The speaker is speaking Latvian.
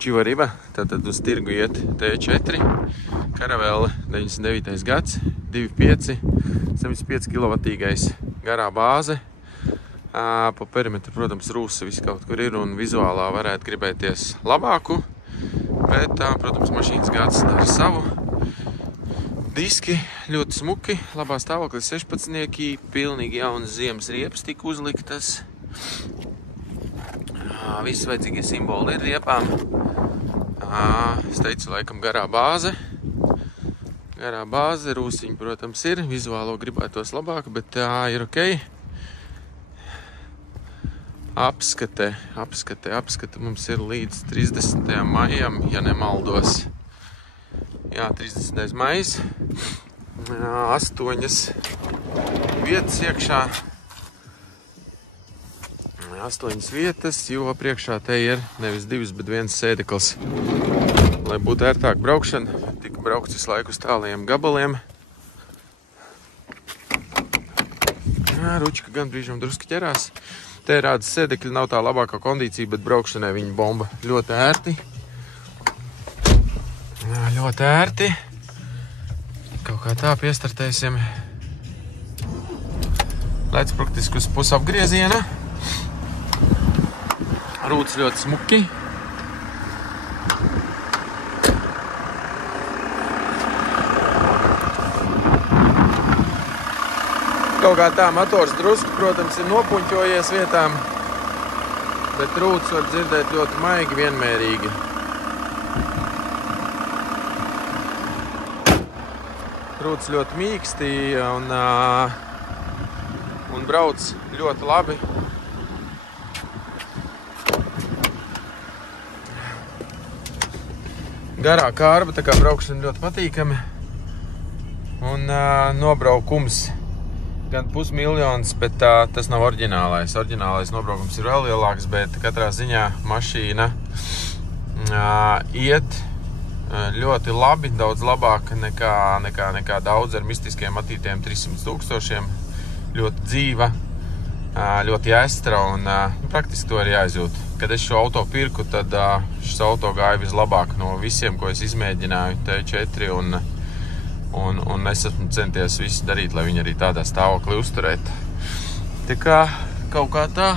Čivarība, tātad uz tirgu iet T4, karavela 99. gads, 2.5, 105 kW garā bāze. Pa perimetru, protams, rūsa viss kaut kur ir un vizuālā varētu gribēties labāku, bet tā, protams, mašīnas gads dara savu. Diski ļoti smuki, labā stāvoklī 16, pilnīgi jaunas ziemas riepas tika uzliktas. Visi vajadzīgie simboli ir riepām. Es teicu, laikam garā bāze. Garā bāze, rūsiņi, protams, ir. Vizuālo gribētos labāk, bet tā ir ok. Apskate mums ir līdz 30. maijam, ja nemaldos. Jā, 30. maijs. 8 vietas iekšā. 8 vietas, jo priekšā te ir nevis 2, bet 1 sēdeklis. Lai būtu ērtāk braukšana, tika braukts visu laiku uz tālajiem gabaliem. Ručka gan brīžam drusku ķerās. Te rāda sēdekļi, nav tā labākā kondīcija, bet braukšanai viņa bomba ļoti ērti. Ļoti ērti. Kaut kā tā piestartēsim. Lēc praktiski uz pusapgrieziena. Rūts ļoti smuki. Kaut kā tā motors drusku, protams, ir nopuņķojies vietām, bet rūts var dzirdēt ļoti maigi, vienmērīgi. Rūts ļoti mīksti un brauc ļoti labi. Garā kārba, tā kā braukšana ļoti patīkami. Un nobraukums gan 500 000, bet tas nav oriģinālais. Oriģinālais nobraukums ir vēl lielāks, bet katrā ziņā mašīna iet ļoti labi, daudz labāk nekā daudz ar mistiskiem attītiem 300 000. Ļoti dzīva, ļoti jāstra un praktiski to ir jāizjūt. Kad es šo auto pirku, tad šis auto gāja vislabāk no visiem, ko es izmēģināju T4 un es esmu centies visu darīt, lai viņi arī tādā stāvoklī uzturētu. Tā kā kaut kā tā.